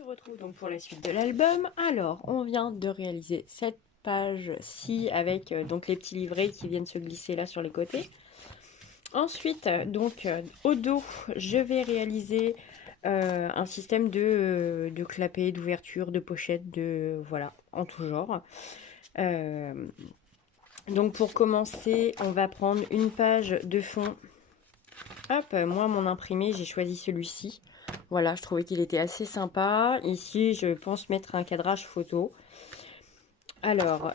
On se retrouve donc pour la suite de l'album. Alors, on vient de réaliser cette page-ci avec donc les petits livrets qui viennent se glisser là sur les côtés. Ensuite, donc au dos, je vais réaliser un système de clapet, d'ouverture, de pochette, de voilà, en tout genre. Donc pour commencer, on va prendre une page de fond. Hop, moi mon imprimé, j'ai choisi celui-ci. Voilà, je trouvais qu'il était assez sympa. Ici, je pense mettre un cadrage photo. Alors,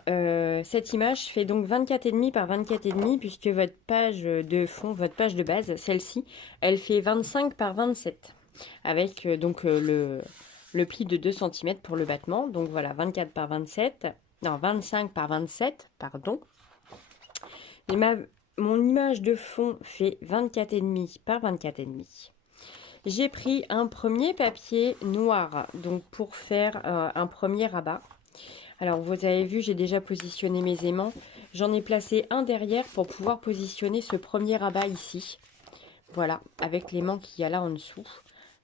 cette image fait donc 24,5 par 24,5 puisque votre page de fond, votre page de base, celle-ci, elle fait 25 par 27 avec le pli de 2 cm pour le battement. Donc voilà, 24 par 27, non 25 par 27, pardon. Et mon image de fond fait 24,5 par 24,5. J'ai pris un premier papier noir donc pour faire un premier rabat. Alors vous avez vu, j'ai déjà positionné mes aimants. J'en ai placé un derrière pour pouvoir positionner ce premier rabat ici. Voilà, avec l'aimant qu'il y a là en dessous.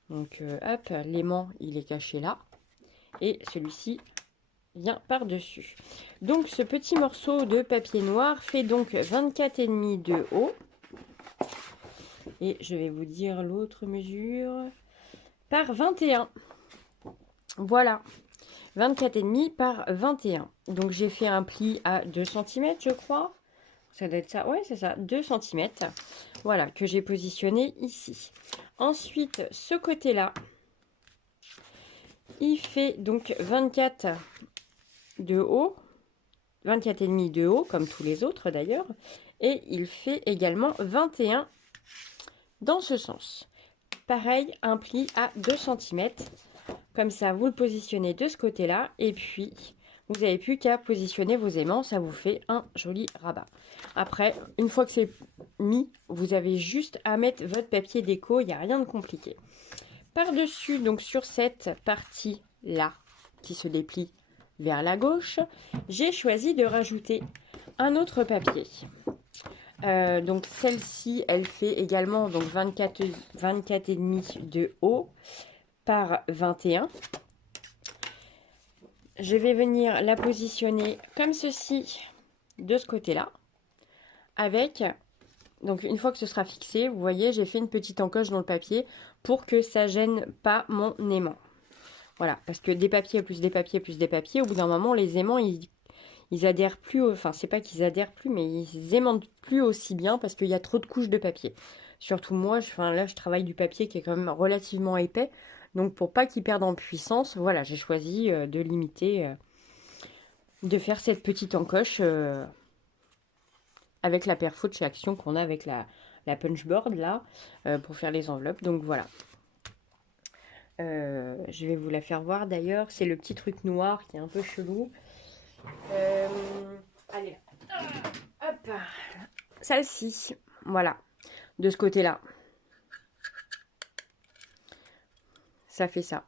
Donc hop, l'aimant il est caché là. Et celui-ci vient par-dessus. Donc ce petit morceau de papier noir fait donc 24,5 de haut. Et je vais vous dire l'autre mesure. Par 21. Voilà. 24,5 par 21. Donc j'ai fait un pli à 2 cm, je crois. Ça doit être ça. Ouais, c'est ça. 2 cm. Voilà, que j'ai positionné ici. Ensuite, ce côté-là, il fait donc 24 de haut. 24,5 de haut, comme tous les autres d'ailleurs. Et il fait également 21 dans ce sens. Pareil, un pli à 2 cm. Comme ça, vous le positionnez de ce côté-là. Et puis, vous n'avez plus qu'à positionner vos aimants. Ça vous fait un joli rabat. Après, une fois que c'est mis, vous avez juste à mettre votre papier déco. Il n'y a rien de compliqué. Par-dessus, donc sur cette partie-là, qui se déplie vers la gauche, j'ai choisi de rajouter un autre papier. Donc celle-ci, elle fait également donc 24,5 de haut par 21. Je vais venir la positionner comme ceci de ce côté-là. Avec, donc une fois que ce sera fixé, vous voyez, j'ai fait une petite encoche dans le papier pour que ça gêne pas mon aimant. Voilà, parce que des papiers plus des papiers plus des papiers, au bout d'un moment, les aimants, ils adhèrent plus, enfin c'est pas qu'ils adhèrent plus, mais ils aimantent plus aussi bien parce qu'il y a trop de couches de papier. Surtout moi, là je travaille du papier qui est quand même relativement épais, donc pour pas qu'il perde en puissance, voilà, j'ai choisi de limiter, de faire cette petite encoche avec la perfo de chez Action qu'on a avec la punchboard là, pour faire les enveloppes, donc voilà. Je vais vous la faire voir d'ailleurs, c'est le petit truc noir qui est un peu chelou. Allez, hop, celle-ci, voilà, de ce côté-là. Ça fait ça.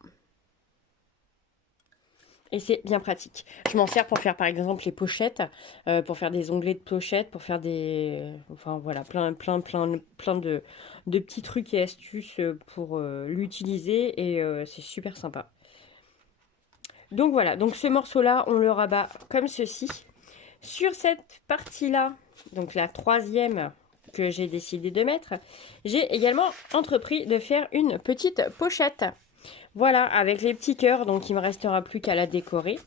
Et c'est bien pratique. Je m'en sers pour faire par exemple les pochettes, pour faire des onglets de pochettes, pour faire des... Enfin voilà, plein de petits trucs et astuces pour l'utiliser et c'est super sympa. Donc voilà, donc ce morceau-là, on le rabat comme ceci. Sur cette partie-là, donc la troisième que j'ai décidé de mettre, j'ai également entrepris de faire une petite pochette. Voilà, avec les petits cœurs, donc il ne me restera plus qu'à la décorer.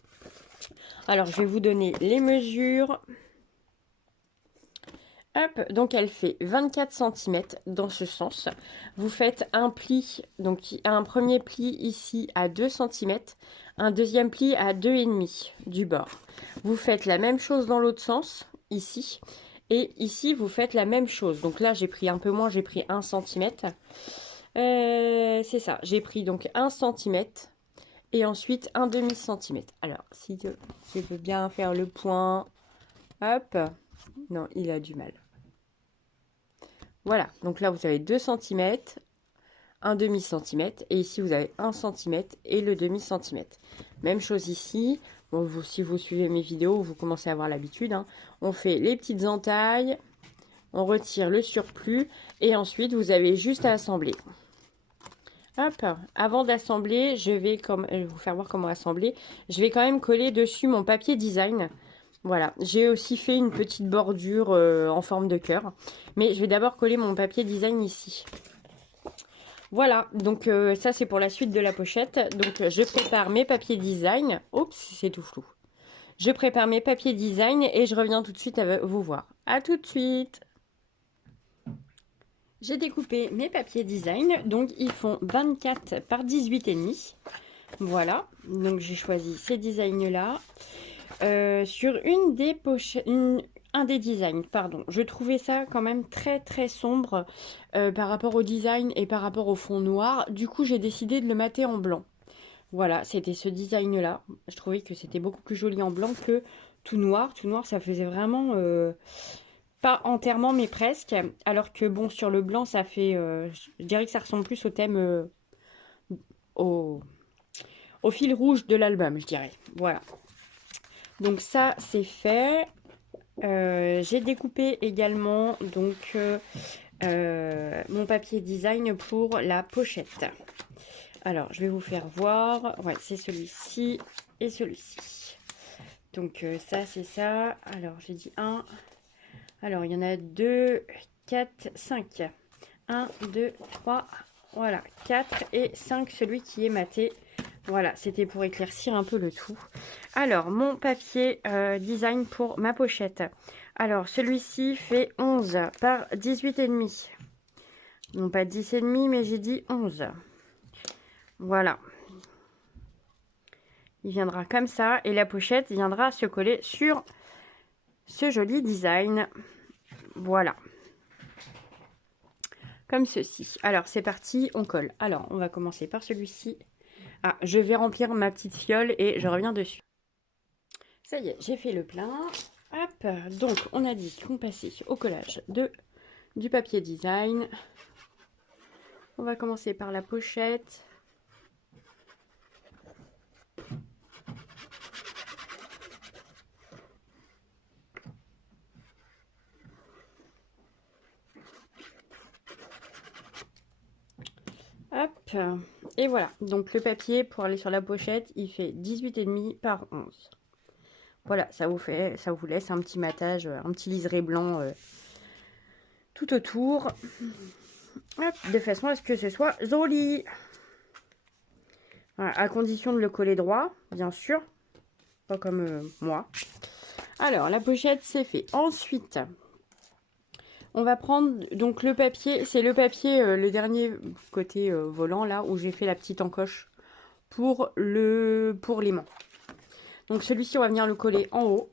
Alors, je vais vous donner les mesures. Hop, donc elle fait 24 cm dans ce sens. Vous faites un pli, donc un premier pli ici à 2 cm, un deuxième pli à 2,5 du bord. Vous faites la même chose dans l'autre sens, ici. Et ici, vous faites la même chose. Donc là, j'ai pris un peu moins, j'ai pris 1 cm. C'est ça, j'ai pris donc 1 cm et ensuite un demi-centimètre. Alors, si je veux bien faire le point, hop, non, il a du mal. Voilà, donc là vous avez 2 cm, un demi-centimètre, et ici vous avez 1 cm et le demi-centimètre. Même chose ici, bon, si vous suivez mes vidéos, vous commencez à avoir l'habitude, hein. On fait les petites entailles, on retire le surplus, et ensuite vous avez juste à assembler. Hop, avant d'assembler, je vais vous faire voir comment assembler. Je vais quand même coller dessus mon papier design. Voilà, j'ai aussi fait une petite bordure en forme de cœur. Mais je vais d'abord coller mon papier design ici. Voilà, donc ça c'est pour la suite de la pochette. Donc je prépare mes papiers design. Oups, c'est tout flou. Je prépare mes papiers design et je reviens tout de suite à vous voir. À tout de suite. J'ai découpé mes papiers design, donc ils font 24 par 18,5. Voilà, donc j'ai choisi ces designs là. Sur une des pochettes, un des designs, pardon. Je trouvais ça quand même très très sombre par rapport au design et par rapport au fond noir. Du coup, j'ai décidé de le mater en blanc. Voilà, c'était ce design là. Je trouvais que c'était beaucoup plus joli en blanc que tout noir. Tout noir, ça faisait vraiment pas entièrement, mais presque. Alors que bon, sur le blanc, ça fait, je dirais que ça ressemble plus au thème, au, au fil rouge de l'album, je dirais. Voilà. Donc ça, c'est fait. J'ai découpé également donc mon papier design pour la pochette. Alors, je vais vous faire voir. Ouais, c'est celui-ci et celui-ci. Donc ça, c'est ça. Alors, j'ai dit 1. Alors, il y en a 2, 4, 5. 1, 2, 3, voilà, 4 et 5, celui qui est maté. Voilà, c'était pour éclaircir un peu le tout. Alors, mon papier design pour ma pochette. Alors, celui-ci fait 11 par 18,5. Non, pas 10,5, mais j'ai dit 11. Voilà. Il viendra comme ça et la pochette viendra se coller sur ce joli design. Voilà. Comme ceci. Alors, c'est parti, on colle. Alors, on va commencer par celui-ci. Ah, je vais remplir ma petite fiole et je reviens dessus. Ça y est, j'ai fait le plein. Hop, donc on a dit qu'on passait au collage du papier design. On va commencer par la pochette. Hop, et voilà. Donc le papier pour aller sur la pochette, il fait 18,5 par 11. Voilà, ça vous laisse un petit matage, un petit liseré blanc tout autour. Hop, de façon à ce que ce soit joli. Voilà, à condition de le coller droit, bien sûr. Pas comme moi. Alors, la pochette, c'est fait. Ensuite, on va prendre donc le papier. C'est le papier, le dernier côté volant, là, où j'ai fait la petite encoche pour l'aimant. Donc, celui-ci, on va venir le coller en haut.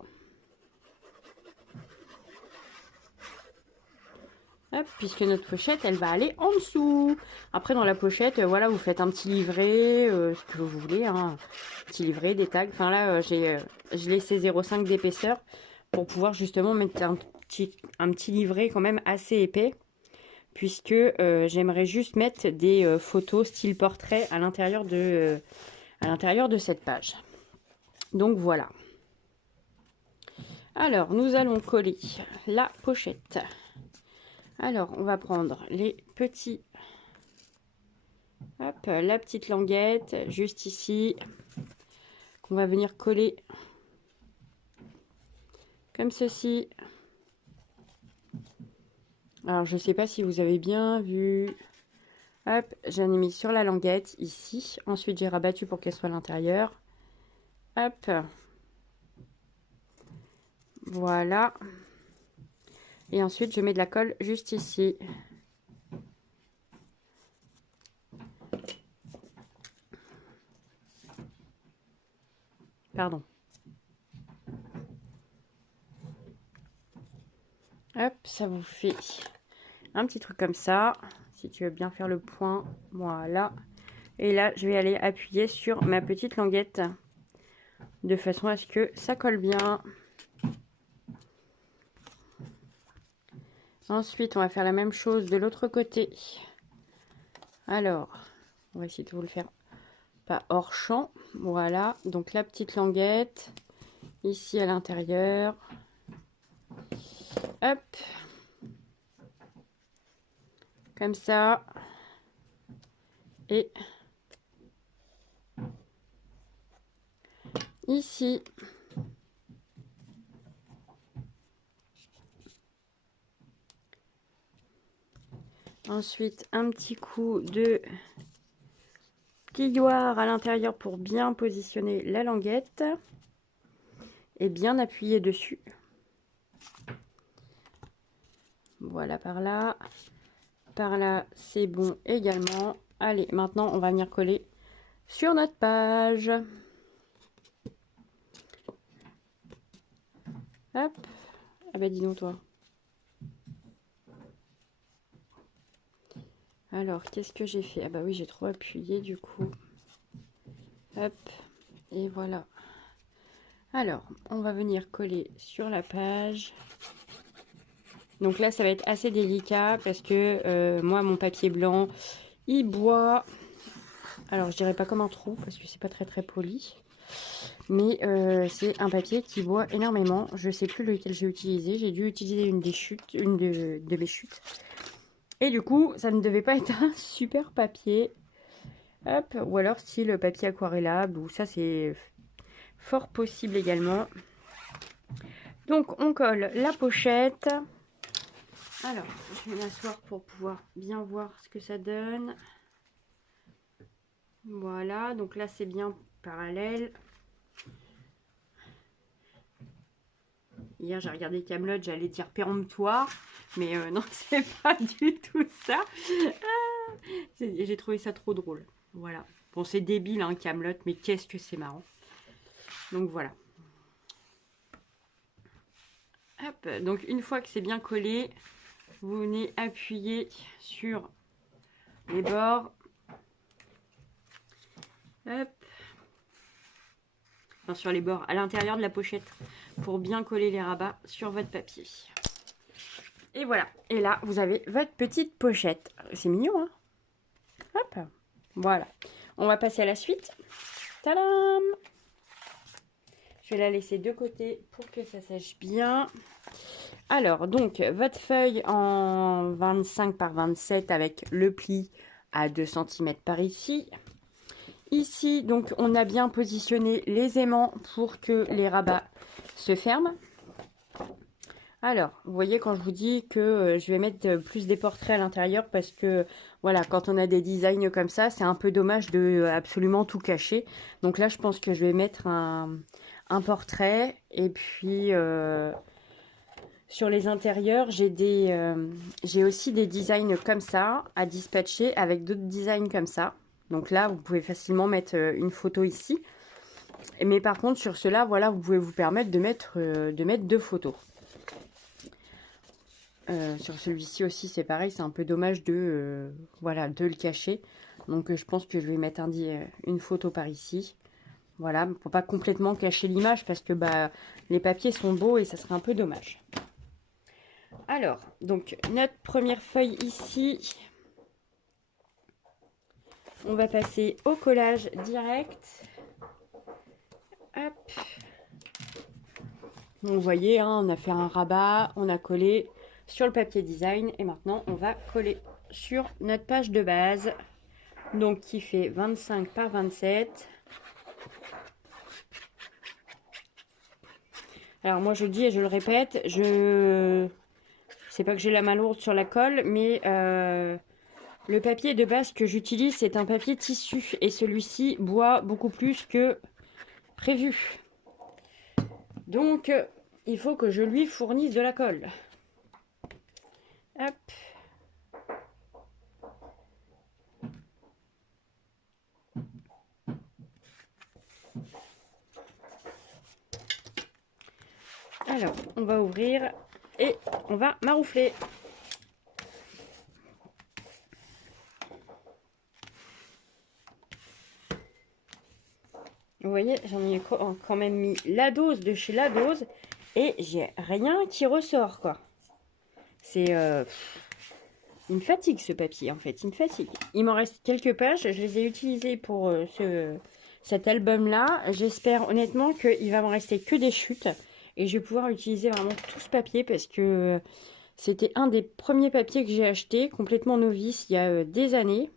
Hop, puisque notre pochette, elle va aller en dessous. Après, dans la pochette, voilà, vous faites un petit livret, ce que vous voulez, hein. Petit livret, des tags. Enfin là, je laissé 0,5 d'épaisseur pour pouvoir justement mettre un petit livret quand même assez épais. Puisque j'aimerais juste mettre des photos style portrait à l'intérieur de cette page. Donc voilà. Alors, nous allons coller la pochette. Alors, on va prendre les petits... Hop, la petite languette, juste ici, qu'on va venir coller comme ceci. Alors, je ne sais pas si vous avez bien vu. Hop, j'en ai mis sur la languette, ici. Ensuite, j'ai rabattu pour qu'elle soit à l'intérieur. Hop. Voilà. Et ensuite, je mets de la colle juste ici. Pardon. Hop, ça vous fait un petit truc comme ça. Si tu veux bien faire le point, voilà. Et là, je vais aller appuyer sur ma petite languette de façon à ce que ça colle bien. Ensuite, on va faire la même chose de l'autre côté. Alors, on va essayer de vous le faire pas hors champ. Voilà, donc la petite languette ici à l'intérieur. Hop. Comme ça. et ici. Ensuite, un petit coup de plioire à l'intérieur pour bien positionner la languette et bien appuyer dessus. Voilà, par là. Par là, c'est bon également. Allez, maintenant, on va venir coller sur notre page. Hop. Ah bah dis donc toi. Alors, qu'est-ce que j'ai fait? Ah bah oui, j'ai trop appuyé du coup. Hop. Et voilà. Alors, on va venir coller sur la page. Donc là, ça va être assez délicat parce que moi, mon papier blanc, il boit. Alors, je dirais pas comme un trou parce que c'est pas très poli. Mais c'est un papier qui boit énormément. Je sais plus lequel j'ai utilisé. J'ai dû utiliser une de mes chutes. Et du coup, ça ne devait pas être un super papier. Hop, ou alors style papier aquarellable, ou ça c'est fort possible également. Donc on colle la pochette. Alors, je vais m'asseoir pour pouvoir bien voir ce que ça donne. Voilà, donc là c'est bien parallèle. Hier j'ai regardé Kaamelott, j'allais dire péremptoire, mais non, c'est pas du tout ça. Ah, j'ai trouvé ça trop drôle. Voilà. Bon, c'est débile, hein, Kaamelott, mais qu'est-ce que c'est marrant. Donc voilà. Hop, donc une fois que c'est bien collé, vous venez appuyer sur les bords. Hop. Enfin, sur les bords, à l'intérieur de la pochette, pour bien coller les rabats sur votre papier. Et voilà. Et là, vous avez votre petite pochette. C'est mignon, hein? Hop. Voilà. On va passer à la suite. Tadam! Je vais la laisser de côté pour que ça sèche bien. Alors, donc, votre feuille en 25 par 27 avec le pli à 2 cm par ici. Ici, donc, on a bien positionné les aimants pour que les rabats se ferment. Alors, vous voyez quand je vous dis que je vais mettre plus des portraits à l'intérieur parce que, voilà, quand on a des designs comme ça, c'est un peu dommage de absolument tout cacher. Donc là, je pense que je vais mettre un portrait et puis... sur les intérieurs, j'ai aussi des designs comme ça à dispatcher avec d'autres designs comme ça. Donc là, vous pouvez facilement mettre une photo ici. Mais par contre, sur cela, voilà, vous pouvez vous permettre de mettre 2 photos. Sur celui-ci aussi, c'est pareil, c'est un peu dommage voilà, de le cacher. Donc je pense que je vais mettre une photo par ici. Voilà, pour pas complètement cacher l'image parce que bah, les papiers sont beaux et ça serait un peu dommage. Alors, donc notre première feuille ici, on va passer au collage direct. Hop. Donc, vous voyez, hein, on a fait un rabat, on a collé sur le papier design et maintenant on va coller sur notre page de base. Donc qui fait 25 par 27. Alors moi je le dis et je le répète, c'est pas que j'ai la main lourde sur la colle, mais le papier de base que j'utilise, c'est un papier tissu. Et celui-ci boit beaucoup plus que prévu. Donc, il faut que je lui fournisse de la colle. Hop. Alors, on va ouvrir et on va maroufler. Vous voyez, j'en ai quand même mis la dose de chez La Dose et j'ai rien qui ressort, quoi. C'est... il me fatigue ce papier, en fait. Il me fatigue. Il m'en reste quelques pages. Je les ai utilisées pour cet album-là. J'espère honnêtement qu'il va m'en rester que des chutes. Et je vais pouvoir utiliser vraiment tout ce papier parce que c'était un des premiers papiers que j'ai acheté, complètement novice, il y a des années.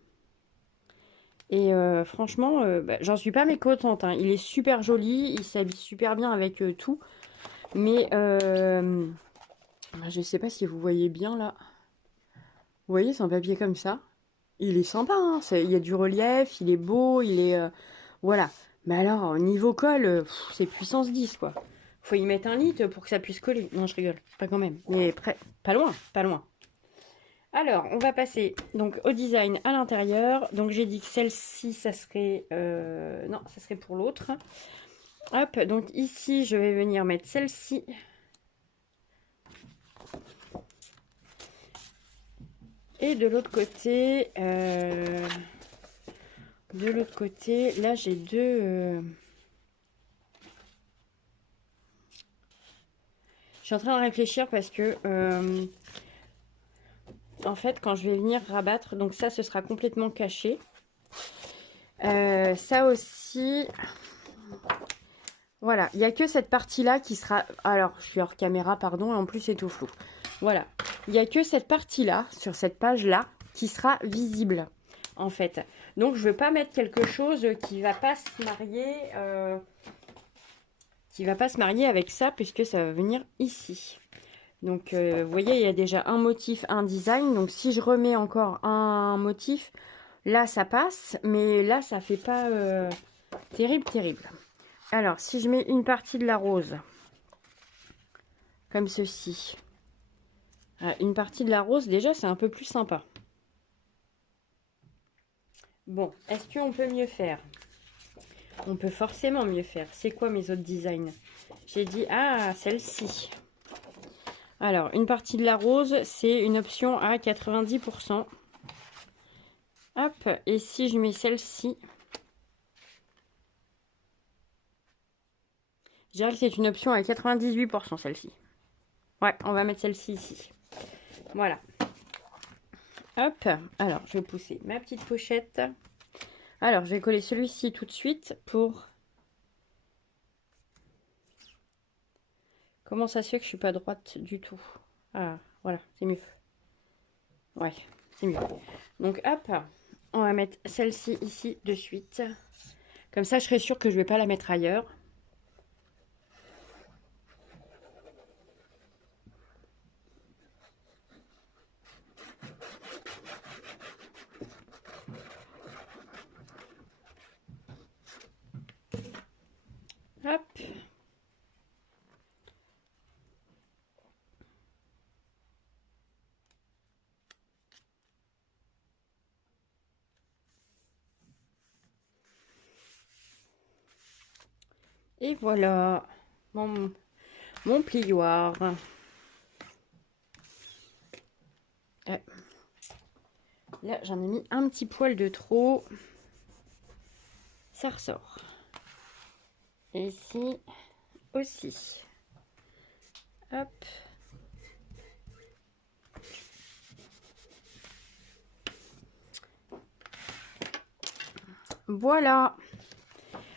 Et franchement, bah, j'en suis pas mécontente, hein. Il est super joli, il s'habille super bien avec tout. Mais je sais pas si vous voyez bien là. Vous voyez, c'est un papier comme ça. Il est sympa, hein. Il y a du relief, il est beau, il est... voilà. Mais alors, au niveau colle, c'est puissance 10, quoi. Faut y mettre un litre pour que ça puisse coller. Non, je rigole, pas quand même. Mais pas loin, pas loin. Alors, on va passer donc au design à l'intérieur. Donc, j'ai dit que celle-ci, ça serait... non, ça serait pour l'autre. Hop, donc ici, je vais venir mettre celle-ci. Et de l'autre côté... de l'autre côté, là, j'ai deux... Je suis en train de réfléchir parce que... en fait, quand je vais venir rabattre, donc ça, ce sera complètement caché. Ça aussi... Voilà, il n'y a que cette partie-là qui sera... Alors, je suis hors caméra, pardon, et en plus c'est tout flou. Voilà, il n'y a que cette partie-là, sur cette page-là, qui sera visible, en fait. Donc, je ne veux pas mettre quelque chose qui ne va pas se marier... qui va pas se marier avec ça, puisque ça va venir ici. Donc, vous voyez, il y a déjà un motif, un design. Donc, si je remets encore un motif, là, ça passe. Mais là, ça fait pas terrible, terrible. Alors, si je mets une partie de la rose, comme ceci. Une partie de la rose, déjà, c'est un peu plus sympa. Bon, est-ce qu'on peut mieux faire? On peut forcément mieux faire. C'est quoi mes autres designs? J'ai dit, ah, celle-ci. Alors, une partie de la rose, c'est une option à 90%. Hop, et si je mets celle-ci, je dirais que c'est une option à 98% celle-ci. Ouais, on va mettre celle-ci ici. Voilà. Hop, alors je vais pousser ma petite pochette. Alors, je vais coller celui-ci tout de suite pour... Comment ça se fait que je suis pas droite du tout? Ah, voilà, c'est mieux. Ouais, c'est mieux. Donc, hop, on va mettre celle-ci ici de suite. Comme ça, je serai sûre que je vais pas la mettre ailleurs. Hop. Et voilà mon plioir. Ouais. Là, j'en ai mis un petit poil de trop. Ça ressort. Et ici aussi. Hop. Voilà.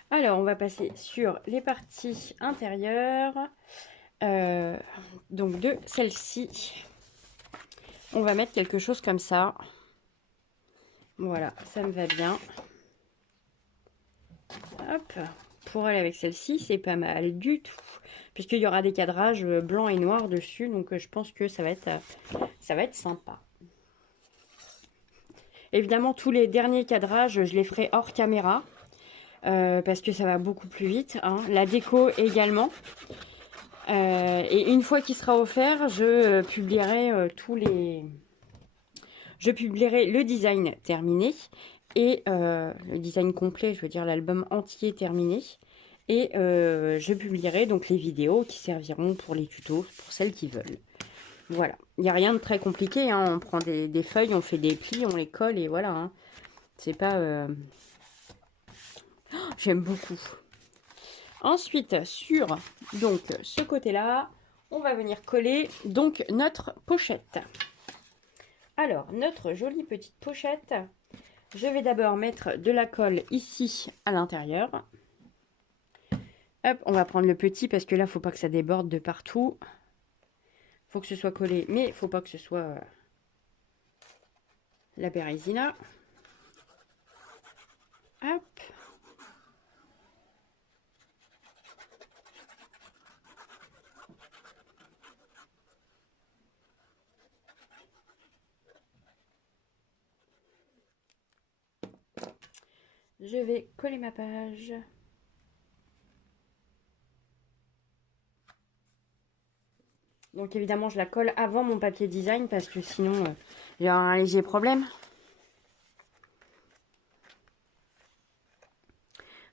Alors, on va passer sur les parties intérieures. Donc, de celle-ci, on va mettre quelque chose comme ça. Voilà, ça me va bien. Hop. Pour aller avec celle-ci, c'est pas mal du tout. Puisqu'il y aura des cadrages blancs et noirs dessus. Donc, je pense que ça va être sympa. Évidemment, tous les derniers cadrages, je les ferai hors caméra. Parce que ça va beaucoup plus vite, hein. La déco également. Et une fois qu'il sera offert, je publierai Je publierai le design terminé et le design complet, je veux dire l'album entier terminé. Et je publierai donc les vidéos qui serviront pour les tutos, pour celles qui veulent. Voilà, il n'y a rien de très compliqué, hein. On prend des feuilles, on fait des plis, on les colle et voilà, hein. C'est pas... Oh, j'aime beaucoup. Ensuite, sur donc ce côté-là, on va venir coller donc notre pochette. Alors, notre jolie petite pochette, je vais d'abord mettre de la colle ici à l'intérieur. Hop, on va prendre le petit parce que là, il ne faut pas que ça déborde de partout. Il faut que ce soit collé, mais il ne faut pas que ce soit la bérésina. Hop. Je vais coller ma page. Donc évidemment, je la colle avant mon papier design parce que sinon, j'ai un léger problème.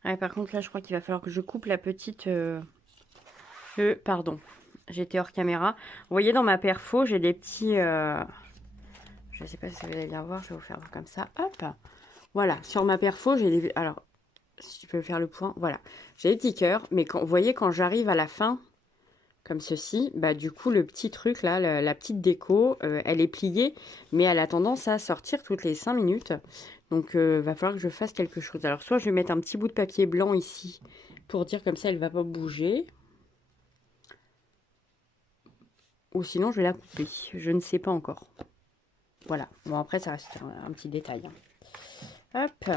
Ouais, par contre, là, je crois qu'il va falloir que je coupe la petite... pardon, j'étais hors caméra. Vous voyez, dans ma perfo, j'ai des petits... je ne sais pas si vous allez bien voir, je vais vous faire voir comme ça. Hop. Voilà, sur ma perfo, j'ai des... Alors, si tu peux faire le point, voilà. J'ai des petits cœurs, mais quand, vous voyez, quand j'arrive à la fin, comme ceci, bah du coup, le petit truc là, la petite déco, elle est pliée, mais elle a tendance à sortir toutes les 5 minutes. Donc, va falloir que je fasse quelque chose. Alors, soit je vais mettre un petit bout de papier blanc ici, pour dire comme ça, elle ne va pas bouger. Ou sinon, je vais la couper. Je ne sais pas encore. Voilà. Bon, après, ça reste un petit détail. Hop.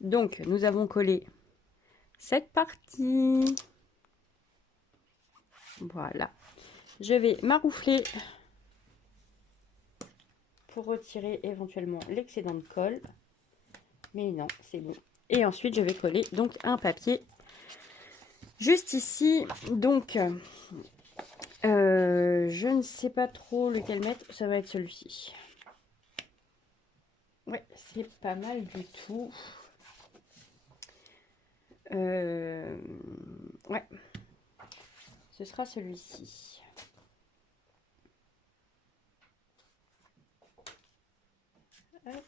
Donc, nous avons collé cette partie. Voilà. Je vais maroufler pour retirer éventuellement l'excédent de colle. Mais non, c'est bon. Et ensuite, je vais coller donc un papier juste ici. Donc, je ne sais pas trop lequel mettre. Ça va être celui-ci. Ouais, c'est pas mal du tout. Ouais, ce sera celui-ci. Hop.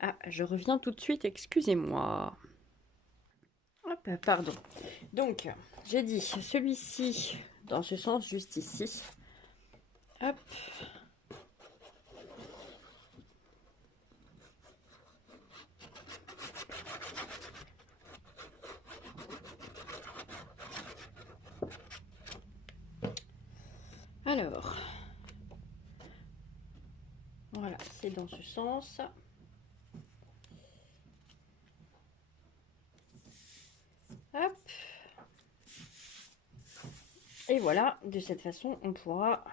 Ah, je reviens tout de suite, excusez-moi. Hop, pardon. Donc, j'ai dit celui-ci dans ce sens, juste ici. Hop. Alors, voilà, c'est dans ce sens. Hop. Et voilà, de cette façon, on pourra...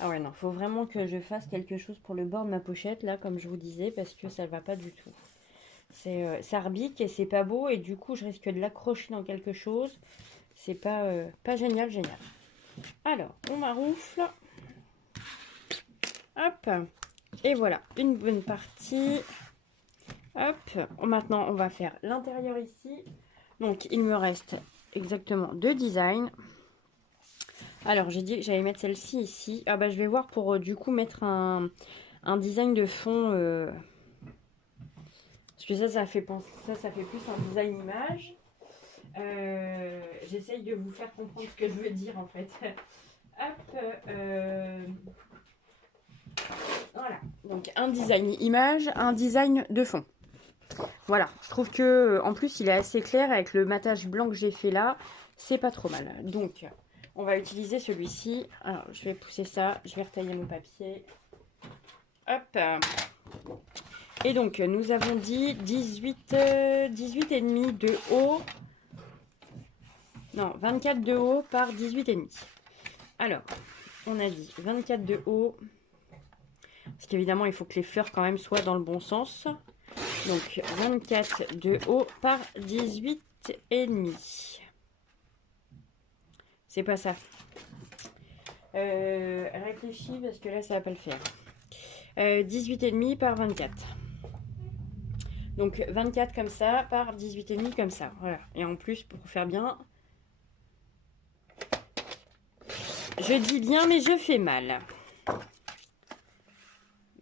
Ah ouais, non, faut vraiment que je fasse quelque chose pour le bord de ma pochette, là, comme je vous disais, parce que ça ne va pas du tout. Ça rebique et c'est pas beau, et du coup, je risque de l'accrocher dans quelque chose. C'est pas, pas génial, génial. Alors, on maroufle. Hop. Et voilà, une bonne partie. Hop. Maintenant, on va faire l'intérieur ici. Donc, il me reste exactement 2 designs. Alors, j'ai dit que j'allais mettre celle-ci ici. Ah bah, je vais voir pour du coup mettre un design de fond. Parce que ça fait penser, ça fait plus un design image. J'essaye de vous faire comprendre ce que je veux dire en fait. Hop. Voilà. Donc, un design image, un design de fond. Voilà, je trouve que en plus il est assez clair avec le matage blanc que j'ai fait là, c'est pas trop mal. Donc on va utiliser celui-ci. Alors je vais pousser ça, je vais retailler mon papier. Hop. Et donc nous avons dit 18 et demi de haut. Non, 24 de haut par 18 et demi. Alors, on a dit 24 de haut. Parce qu'évidemment, il faut que les fleurs quand même soient dans le bon sens. Donc 24 de haut par 18 et demi. C'est pas ça. Réfléchis parce que là ça va pas le faire. 18 et demi par 24. Donc 24 comme ça par 18 et demi comme ça. Voilà. Et en plus pour faire bien. Je dis bien mais je fais mal.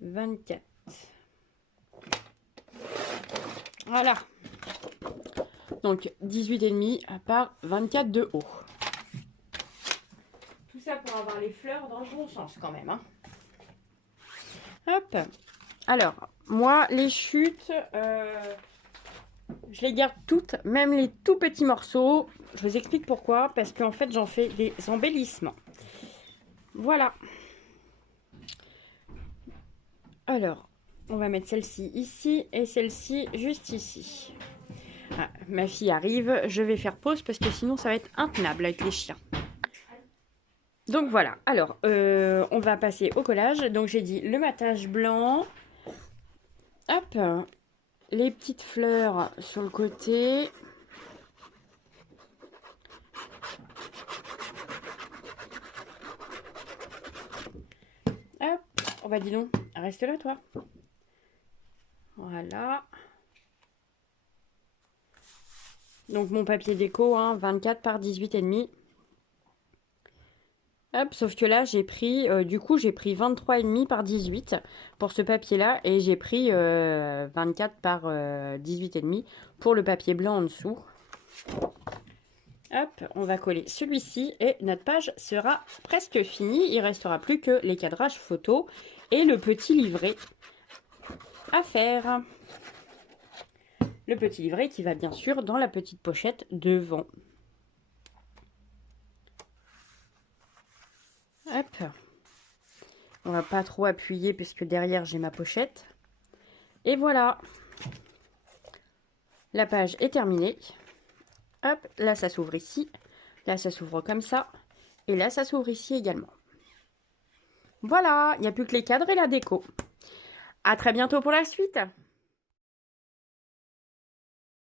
24. Voilà. Donc 18 et demi par 24 de haut. Tout ça pour avoir les fleurs dans le bon sens quand même. Hein. Hop. Alors, moi, les chutes, je les garde toutes, même les tout petits morceaux. Je vous explique pourquoi. Parce qu'en fait, j'en fais des embellissements. Voilà. Alors, on va mettre celle-ci ici et celle-ci juste ici. Ah, ma fille arrive, je vais faire pause parce que sinon ça va être intenable avec les chiens. Donc voilà, alors on va passer au collage. Donc j'ai dit le matage blanc. Hop, les petites fleurs sur le côté. Hop, on va dire non, reste là toi. Voilà. Donc mon papier déco, hein, 24 par 18,5. Hop, sauf que là j'ai pris, du coup j'ai pris 23,5 par 18 pour ce papier là. Et j'ai pris 24 par 18,5 pour le papier blanc en dessous. Hop, on va coller celui-ci et notre page sera presque finie. Il ne restera plus que les cadrages photos et le petit livret à faire. Le petit livret qui va bien sûr dans la petite pochette devant. Hop. On va pas trop appuyer puisque derrière j'ai ma pochette. Et voilà. La page est terminée. Hop, là ça s'ouvre ici. Là ça s'ouvre comme ça. Et là ça s'ouvre ici également. Voilà, il n'y a plus que les cadres et la déco. À très bientôt pour la suite.